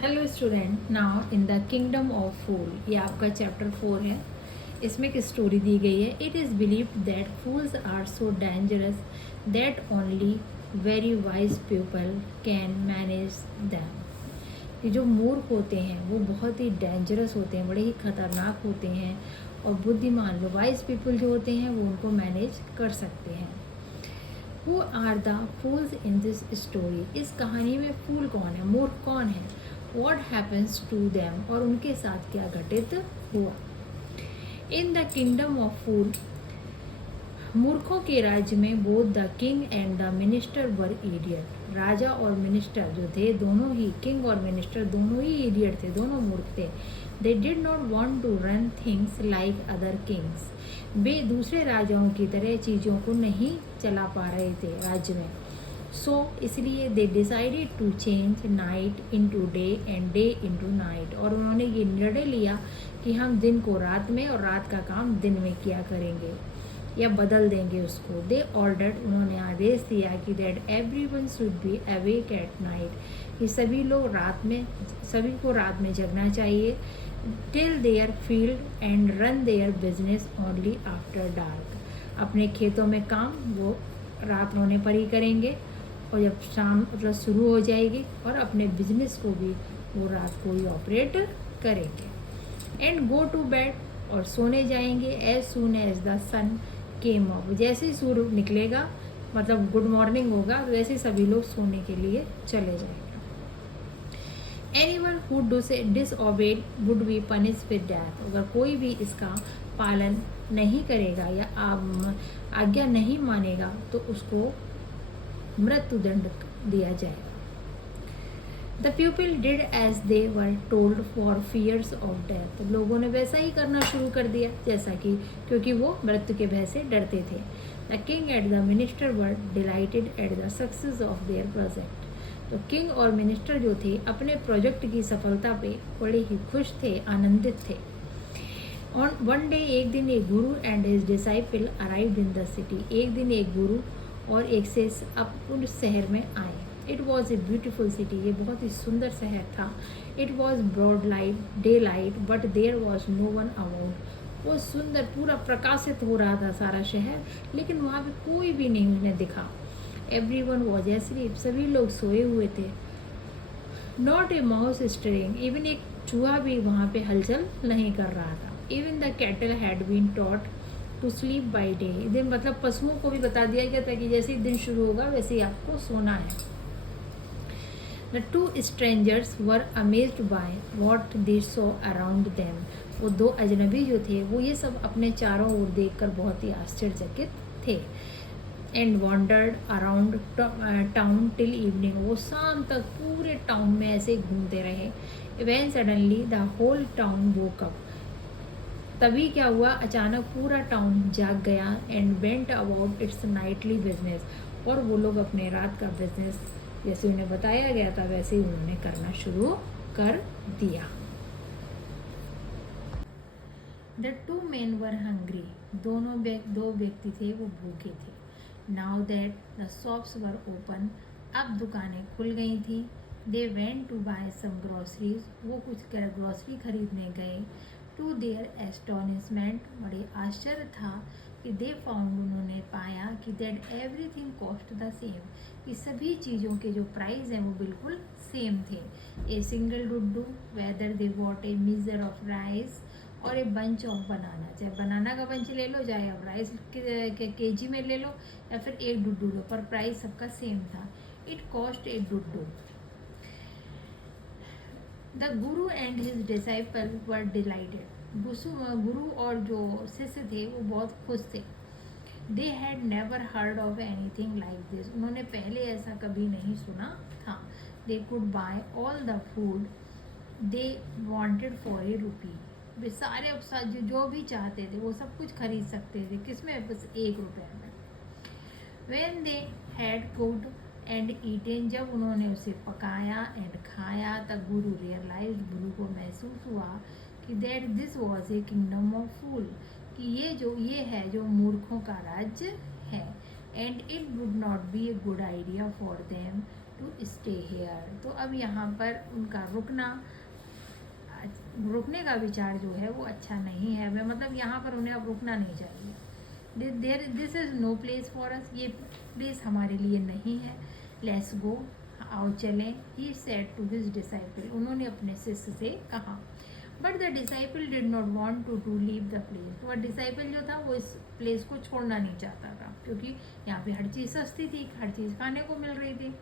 Hello student, now in the kingdom of fool, ये आपका chapter 4 है। इसमें एक स्टोरी दी गई है। It is believed that fools are so dangerous that only very wise people can manage them. कि जो मूर्ख होते हैं वो बहुत ही डेंजरस होते हैं, बड़े ही खतरनाक होते हैं, और बुद्धिमान लोग, वाइज पीपल जो होते हैं वो उनको मैनेज कर सकते हैं। Who are the fools in this story, इस कहानी में फूल कौन है, मूर्ख कौन है। वॉट हैपन्स टू दैम, और उनके साथ क्या घटित हुआ। In the kingdom of fool, मूर्खों के राज्य में both the king and the minister were idiot. राजा और मिनिस्टर जो थे, दोनों ही, किंग और मिनिस्टर दोनों ही इडियट थे, दोनों मूर्ख थे। They did not want to run things like other kings, वे दूसरे राजाओं की तरह चीज़ों को नहीं चला पा रहे थे राज्य में। सो इसलिए they decided to change night into day and day into night, और उन्होंने ये निर्णय लिया कि हम दिन को रात में और रात का काम दिन में किया करेंगे, या बदल देंगे उसको। दे ऑर्डर्ड, उन्होंने आदेश दिया कि that everyone should be awake at night, कि सभी लोग रात में, सभी को रात में जगना चाहिए। Till their field and run their business only after dark, अपने खेतों में काम वो रात होने पर ही करेंगे, और जब शाम मतलब शुरू हो जाएगी, और अपने बिजनेस को भी वो रात को ही ऑपरेट करेंगे। एंड गो टू बेड, और सोने जाएंगे as soon as the sun came up, जैसे ही सूर्य निकलेगा, मतलब गुड मॉर्निंग होगा, वैसे ही सभी लोग सोने के लिए चले जाएंगे। Anyone who disobeyed would be punish with death, अगर कोई भी इसका पालन नहीं करेगा या आज्ञा नहीं मानेगा तो उसको मृत्युदंड दिया जाएगा। The people did as they were told for fears of death, लोगों ने वैसा ही करना शुरू कर दिया जैसा कि, क्योंकि वो मृत्यु के भय से डरते थे। The king and the minister were dilated at the success of their project, तो किंग और मिनिस्टर जो थे अपने प्रोजेक्ट की सफलता पे बड़े ही खुश थे, आनंदित थे। ऑन वन डे, एक दिन एक गुरु and his disciple arrived in the city, एक दिन एक गुरु और एक शिष्य अब उस शहर में आए। It was a beautiful city, ये बहुत ही सुंदर शहर था। It was broad light day light but there was no one about, वो सुंदर पूरा प्रकाशित हो रहा था सारा शहर, लेकिन वहाँ पे कोई भी नहीं उन्हें दिखा। एवरी वन वॉज एस्लीप, सभी लोग सोए हुए थे। Not a mouse stirring, even एक चूहा भी वहाँ पे हलचल नहीं कर रहा था। Even the cattle had been taught to sleep by day, दिन मतलब पशुओं को भी बता दिया गया था कि जैसे ही दिन शुरू होगा वैसे ही आपको सोना है। The two strangers were amazed by what they saw around them, वो दो अजनबी जो थे वो ये सब अपने चारों ओर देखकर बहुत ही आश्चर्यचकित थे। And wandered around town till evening, वो शाम तक पूरे टाउन में ऐसे ही घूमते रहे। Even suddenly the whole town woke up, तभी क्या हुआ, अचानक पूरा टाउन जाग गया। And went about its nightly business, और वो लोग अपने रात का बिजनेस जैसे उन्हें बताया गया था वैसे ही उन्होंने करना शुरू कर दिया। The two men were hungry, दो व्यक्ति थे वो भूखे थे। Now that the shops were open, अब दुकानें खुल गई थी। They went to buy some groceries, वो कुछ ग्रॉसरी खरीदने गए। टू देयर एस्टोनिशमेंट, बड़े आश्चर्य था कि दे फाउंड, उन्होंने पाया कि that everything cost the same, कि सभी चीज़ों के जो प्राइस हैं वो बिल्कुल सेम थे। A single duddu whether they want a measure of rice, और ए बंच ऑफ बनाना, चाहे बनाना का बंच ले लो, चाहे आप राइस के जी में ले लो, या फिर एक डुड्डू लो, पर प्राइस सबका सेम था। It cost A Duddu. The Guru and his disciple were dilated, गुरु और जो शिष्य थे वो बहुत खुश थे। They had never heard of anything like this, उन्होंने पहले ऐसा कभी नहीं सुना था। They could bye all the food they wanted for a रूपी, वे सारे जो भी चाहते थे वो सब कुछ खरीद सकते थे, किसमें, बस 1 रुपये में। When they had could and eaten, जब उन्होंने उसे पकाया एंड खाया, तब गुरु रियलाइज, गुरु को महसूस हुआ कि that this was a kingdom of fool, कि ये है जो मूर्खों का राज्य है। And it would not be a good idea for them to stay here. तो अब यहाँ पर उनका रुकने का विचार जो है वो अच्छा नहीं है, वह मतलब यहाँ पर उन्हें अब रुकना नहीं चाहिए। This is no place for us, ये प्लेस हमारे लिए नहीं है। लेट्स गो, आओ चलें। He said to his disciple, उन्होंने अपने शिष्य से कहा। But the disciple did not want to leave the place. वह डिसाइपल जो था वो इस प्लेस को छोड़ना नहीं चाहता था, क्योंकि यहाँ पे हर चीज़ सस्ती थी, हर चीज़ खाने को मिल रही थी।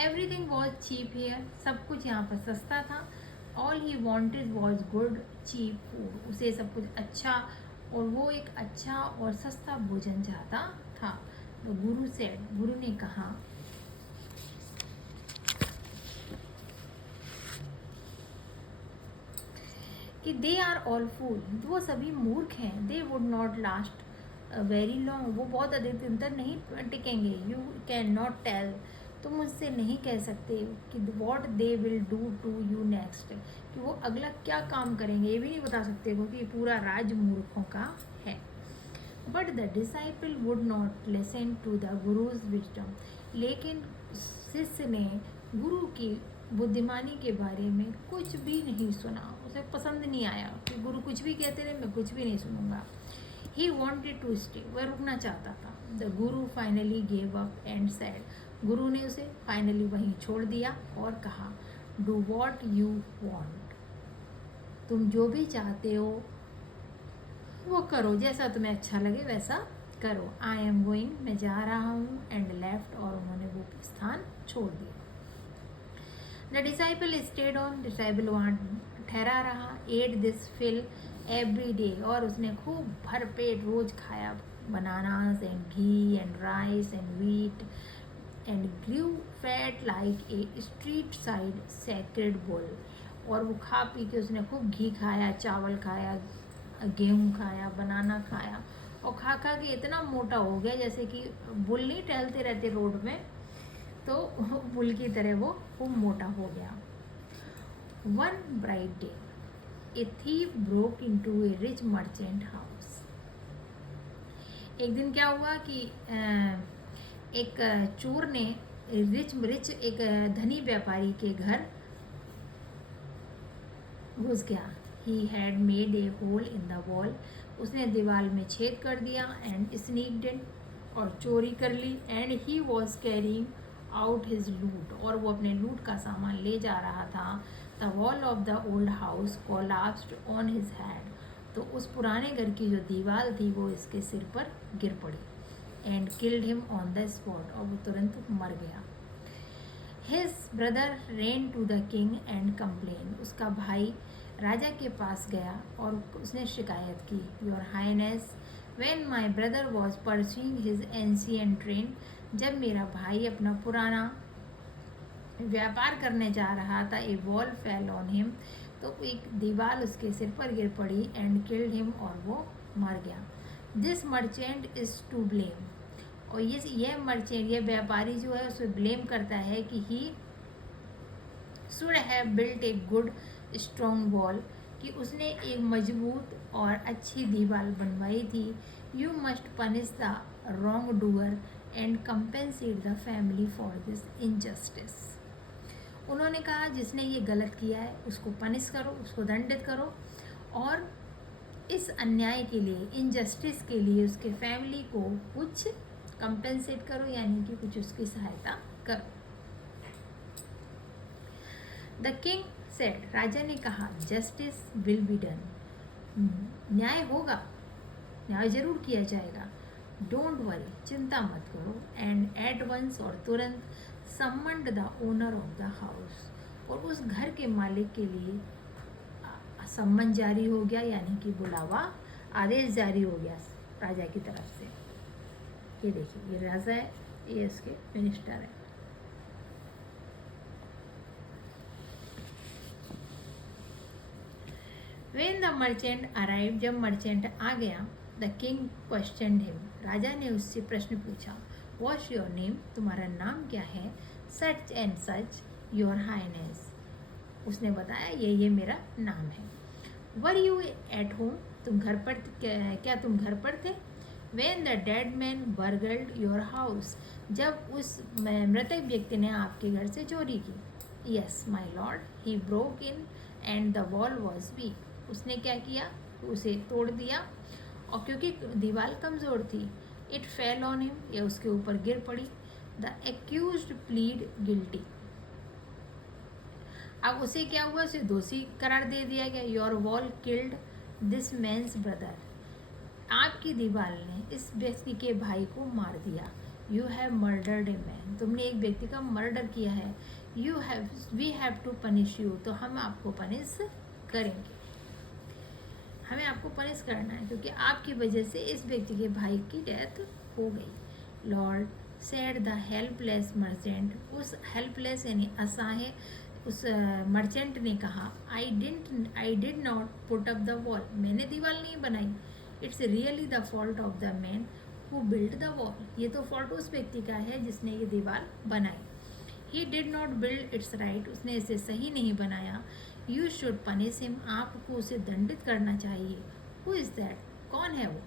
एवरीथिंग वॉज चीप हेयर, सब कुछ यहाँ पर सस्ता था। All he wanted was good cheap food, उसे सब कुछ अच्छा और वो एक अच्छा और सस्ता भोजन चाहता था। तो गुरु सेड, गुरु ने कहा कि दे आर ऑल फूल, वो सभी मूर्ख हैं। They would not last very long, वो बहुत अधिक दिन तक नहीं टिकेंगे। यू कैन नॉट टेल, तुम मुझसे नहीं कह सकते कि what they will do to you next, कि वो अगला क्या काम करेंगे, ये भी नहीं बता सकते, क्योंकि पूरा राज मूर्खों का है। But the disciple would not listen to the guru's wisdom, लेकिन शिष्य ने गुरु की बुद्धिमानी के बारे में कुछ भी नहीं सुना, उसे पसंद नहीं आया कि गुरु कुछ भी कहते रहे, मैं कुछ भी नहीं सुनूंगा। ही वॉन्टेड टू स्टे, वह रुकना चाहता था। The Guru finally gave up and said, गुरु ने उसे फाइनली वहीं छोड़ दिया और कहा, डू वॉट यू वॉन्ट, तुम जो भी चाहते हो वो करो, जैसा तुम्हें अच्छा लगे वैसा करो। आई एम गोइंग, मैं जा रहा हूँ। एंड लेफ्ट, और उन्होंने वो स्थान छोड़ दिया। The disciple stayed on, disciple वहाँ ठहरा रहा। Ate this fill every day, और उसने खूब भरपेट रोज खाया, bananas and ghee and rice and wheat and grew fat like a street side sacred bull, और वो खा पी के उसने खूब घी खाया, चावल खाया, गेहूँ खाया, बनाना खाया, और खा खा के इतना मोटा हो गया जैसे कि बुल नहीं टहलते रहते रोड में, तो बुल की तरह वो खूब मोटा हो गया। One bright day a thief broke into A rich merchant house, एक दिन क्या हुआ कि एक चोर ने रिच एक धनी व्यापारी के घर घुस गया। He had made a hole in the wall, उसने दीवार में छेद कर दिया। एंड स्नीक्ड इन, और चोरी कर ली। And he was carrying out his loot, और वो अपने लूट का सामान ले जा रहा था। The wall of the old house collapsed on his head, तो उस पुराने घर की जो दीवार थी वो इसके सिर पर गिर पड़ी। And killed him on the spot, और वो तुरंत मर गया। His brother ran to the king and complain, उसका भाई राजा के पास गया और उसने शिकायत की। Your highness, when my brother was pursuing his ancient trade, जब मेरा भाई अपना पुराना व्यापार करने जा रहा था, ए वॉल फेल ऑन हिम, तो एक दीवार उसके सिर पर गिर पड़ी। एंड किल्ड हिम, और वो मर गया। This merchant is to blame, और ये मर्चेंट, ये व्यापारी जो है उसे ब्लेम करता है कि he should have built a good strong wall, कि उसने एक मजबूत और अच्छी दीवार बनवाई थी। You must punish the wrong doer and compensate the family for this injustice, उन्होंने कहा जिसने ये गलत किया है उसको पनिश करो, उसको दंडित करो, और इस अन्याय के लिए, इनजस्टिस के लिए उसके फैमिली को कुछ कंपेंसेट करो, यानी कि कुछ उसकी सहायता करो। द किंग सेड, राजा ने कहा, जस्टिस विल बी डन, न्याय होगा, न्याय जरूर किया जाएगा। डोंट वरी, चिंता मत करो। एंड एट वंस, और तुरंत, summoned the owner of the house, और उस घर के मालिक के लिए सम्मन जारी हो गया, यानी कि बुलावा, आदेश जारी हो गया राजा की तरफ से। ये देखिए, ये राजा है, ये इसके मिनिस्टर है। When the merchant arrived, जब मर्चेंट आ गया, द किंग क्वेश्चनड हिम, राजा ने उससे प्रश्न पूछा। वॉट्स योर नेम, तुम्हारा नाम क्या है। Such and such your highness, उसने बताया ये मेरा नाम है। वर यू एट होम, तुम घर पर, क्या तुम घर पर थे। When the dead man burgled your house, जब उस मृतक व्यक्ति ने आपके घर से चोरी की. Yes, my lord, he broke in and the wall was weak. उसने क्या किया, उसे तोड़ दिया, और क्योंकि दीवार कमज़ोर थी. It fell on him, या उसके ऊपर गिर पड़ी. The accused plead guilty. अब उसे क्या हुआ, उसे दोषी करार दे दिया गया. Your wall killed this man's brother, आपकी दीवार ने इस व्यक्ति के भाई को मार दिया. You have murdered a man, तुमने एक व्यक्ति का मर्डर किया है. We have to punish you, तो हम आपको पनिश करेंगे, हमें आपको पनिश करना है क्योंकि आपकी वजह से इस व्यक्ति के भाई की डेथ हो गई. Lord said the helpless merchant, उस हेल्पलेस यानी असहाय उस मर्चेंट ने कहा, I did not put up the wall, मैंने दीवार नहीं बनाई. It's really the fault of the man who build the wall, ये तो फॉल्ट उस व्यक्ति का है जिसने ये दीवार बनाई. He did not build its right, उसने इसे सही नहीं बनाया. यू शुड पनिश हिम, आपको उसे दंडित करना चाहिए. हु इज़ दैट, कौन है वो.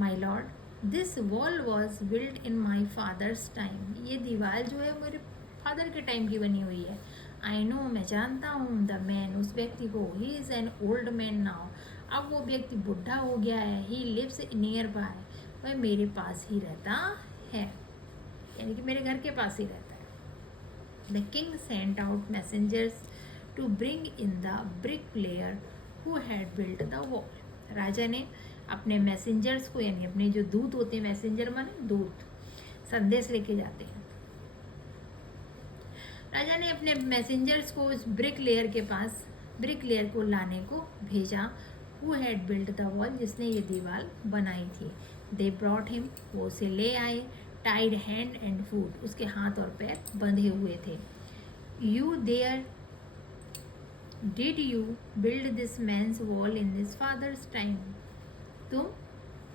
My lord, this wall was build in my father's time, ये दीवार जो है मेरे फादर के टाइम की बनी हुई है. आई नो, मैं जानता हूँ. द मैन, उस व्यक्ति को. He is an old man now, अब वो व्यक्ति बुढ़ा हो गया है. ही लिव्स नियर बाय, वह मेरे पास ही रहता है, यानी कि मेरे घर के पास ही रहता है. The king sent out messengers to bring in the brick layer who had built the wall, राजा ने अपने मैसेंजर्स को, यानी अपने जो दूत होते हैं, मैसेंजर माने दूत, संदेश लेके जाते हैं. राजा ने अपने मैसेंजर्स को उस ब्रिक लेयर के पास, ब्रिक लेयर को लाने को भेजा. Who had built the wall, जिसने ये दीवार बनाई थी. दे ब्रॉट हिम, वो उसे ले आए. टाइड हैंड एंड फूट, उसके हाथ और पैर बंधे हुए थे. You there did you build this man's wall in this father's time, तुम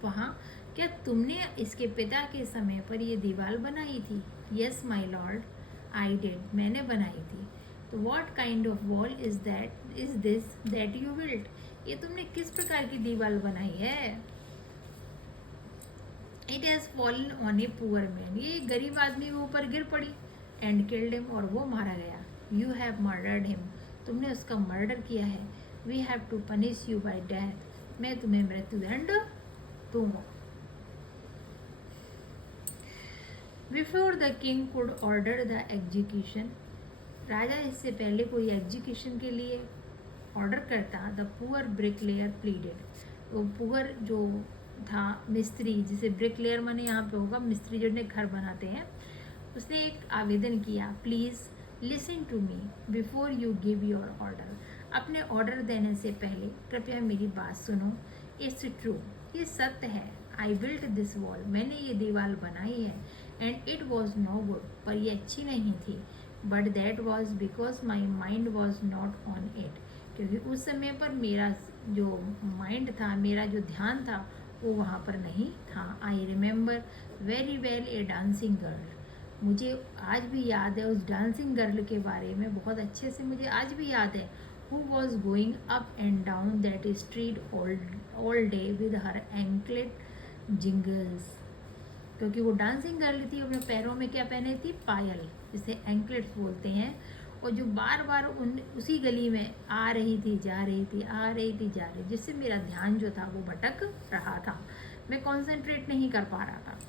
वहाँ, क्या तुमने इसके पिता के समय पर ये दीवार बनाई थी. Yes my lord, I did, मैंने बनाई थी. तो what kind of wall is this that you built, ये तुमने किस प्रकार की दीवार बनाई है. It has fallen on a poor man, ये गरीब आदमी के ऊपर गिर पड़ी. एंड किल्ड हिम, और वो मारा गया. यू हैव मर्डर्ड हिम, तुमने उसका मर्डर किया है. We have to punish you by death, मैं तुम्हें मृत्युदंड दूंगा. Before the king could order the execution, राजा इससे पहले कोई एग्जीक्यूशन के लिए ऑर्डर करता. The poor brick layer pleaded, तो पुअर जो था मिस्त्री, जिसे ब्रिक लेयर माने यहाँ पे होगा मिस्त्री जो घर बनाते हैं, उसने एक आवेदन किया. Please listen to me before you give your order, अपने ऑर्डर देने से पहले कृपया मेरी बात सुनो. इट्स ट्रू, ये सत्य है. आई बिल्ट दिस वॉल, मैंने ये दीवार बनाई है. And it was no good, पर ये अच्छी नहीं थी. But that was because my mind was not on it, क्योंकि उस समय पर मेरा जो माइंड था, मेरा जो ध्यान था वो वहाँ पर नहीं था. I remember very well A dancing girl, मुझे आज भी याद है उस डांसिंग गर्ल के बारे में, बहुत अच्छे से मुझे आज भी याद है. Who was going up and down that street all day with her anklet jingles, क्योंकि वो डांसिंग गर्ल थी, अपने पैरों में क्या पहने थी, पायल, जिसे एंकलेट्स बोलते हैं, और जो बार बार उसी गली में आ रही थी जा रही थी, आ रही थी जा रही, जिससे मेरा ध्यान जो था वो भटक रहा था, मैं कॉन्सेंट्रेट नहीं कर पा रहा था.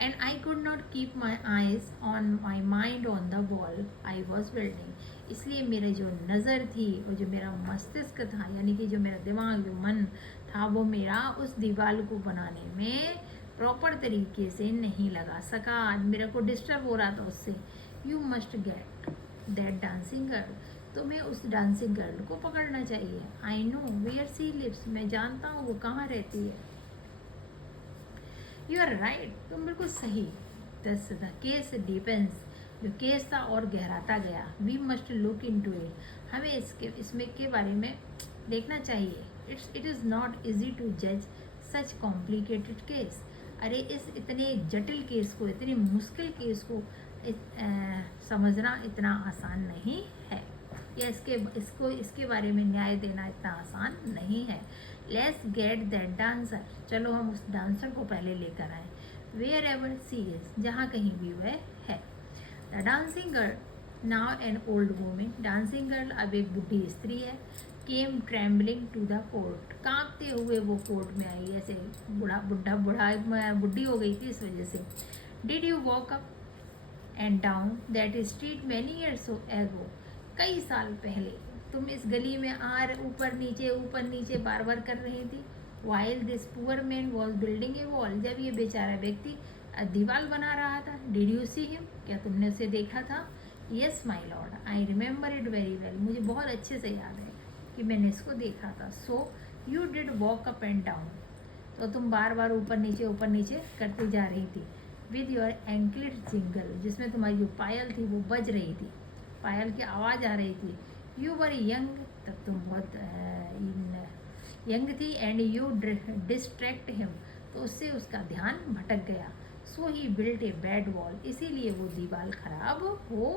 And I could not keep my eyes on my mind on the wall I was building, इसलिए मेरे जो नज़र थी और जो मेरा मस्तिष्क था, यानी कि जो मेरा दिमाग, जो मन था, वो मेरा उस दीवार को बनाने में प्रॉपर तरीके से नहीं लगा सका. मेरे को डिस्टर्ब हो रहा था उससे. You must get that dancing girl, तुम्हें उस डांसिंग गर्ल को पकड़ना चाहिए. I know where she lives, मैं जानता हूँ वो कहाँ रहती है. यू आर राइट, तुम बिल्कुल सही. दस द केस डिपेंड्स, जो केस था और गहराता गया. We must look into it, हमें इसमें के बारे में देखना चाहिए. It is not easy to जज सच कॉम्प्लिकेटेड केस, अरे इस इतने जटिल केस को, इतने मुश्किल केस को समझना इतना आसान नहीं है. या इसके बारे में न्याय देना इतना आसान नहीं है। लेट्स गेट दैट डांसर, चलो हम उस डांसर को पहले लेकर आए। वेयर एवर सी इज, जहाँ कहीं भी वह है। The dancing girl now an old women, dancing girl अब एक बुढ़ी स्त्री है। केम ट्रेम्बलिंग टू द कोर्ट, कांपते हुए वो कोर्ट में आई, ऐसे बुढ़ी हो गई थी इस वजह से। Did you walk up and down that street many years ago, कई साल पहले तुम इस गली में ऊपर नीचे बार बार कर रही थी। While this poor man was building A wall, जब ये बेचारा व्यक्ति दीवार बना रहा था। डिड यू सी हिम, क्या तुमने उसे देखा था। Yes my lord, I remember it very well, मुझे बहुत अच्छे से याद है कि मैंने इसको देखा था। So you did walk up and down, तो तुम बार बार ऊपर नीचे करती जा रही थी। विद योर एंकलेट जिंगल, जिसमें तुम्हारी जो पायल थी वो बज रही थी, पायल की आवाज़ आ रही थी। यू वर यंग, तब तुम बहुत यंग थी। एंड यू डिस्ट्रैक्ट हिम, तो उससे उसका ध्यान भटक गया। सो ही बिल्ट ए बैड वॉल, इसीलिए वो दीवार खराब हो